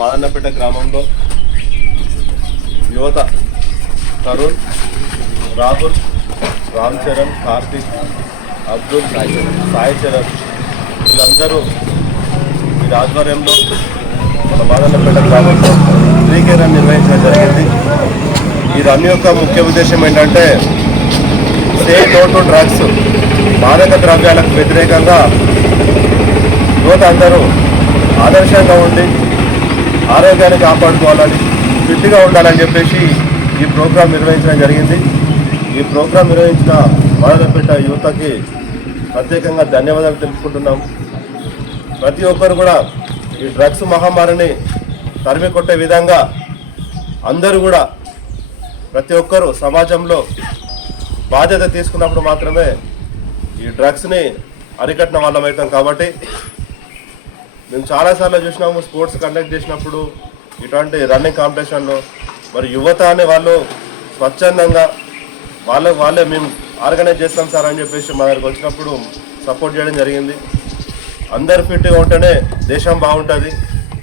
మాదన్నపేట గ్రామంలో యువత తరుణ్, రాహుల్, రామ్ చరణ్, కార్తిక్, అబ్దుల్, సాయి చరణ్ వీళ్ళందరూ వీరి ఆధ్వర్యంలో మన మాదన్నపేట గ్రామంలో ఫ్రీ రన్ నిర్వహించడం జరిగింది. ఈ రన్ యొక్క ముఖ్య ఉద్దేశం ఏంటంటే సే నో టు డ్రగ్స్, మాదక ద్రవ్యాలకు వ్యతిరేకంగా యువత అందరూ ఆదర్శంగా ఉండి ఆరోగ్యాన్ని కాపాడుకోవాలని, ఫిట్గా ఉండాలని చెప్పేసి ఈ ప్రోగ్రాం నిర్వహించడం జరిగింది. ఈ ప్రోగ్రాం నిర్వహించిన మాదన్నపేట యువతకి ప్రత్యేకంగా ధన్యవాదాలు తెలుపుకుంటున్నాం. ప్రతి ఒక్కరు కూడా ఈ డ్రగ్స్ మహమ్మారిని తరిమి కొట్టే విధంగా అందరూ కూడా ప్రతి ఒక్కరూ సమాజంలో బాధ్యత తీసుకున్నప్పుడు మాత్రమే ఈ డ్రగ్స్ని అరికట్టిన వాళ్ళం అవుతాం. కాబట్టి మేము చాలాసార్లు చూసినాము, స్పోర్ట్స్ కండక్ట్ చేసినప్పుడు ఇటువంటి రన్నింగ్ కాంపిటీషన్లో మరి యువత అనే వాళ్ళు స్వచ్ఛందంగా వాళ్ళే మేము ఆర్గనైజ్ చేస్తాం సార్ అని చెప్పేసి మా దగ్గరికి వచ్చినప్పుడు సపోర్ట్ చేయడం జరిగింది. అందరు ఫిట్గా ఉంటేనే దేశం బాగుంటుంది.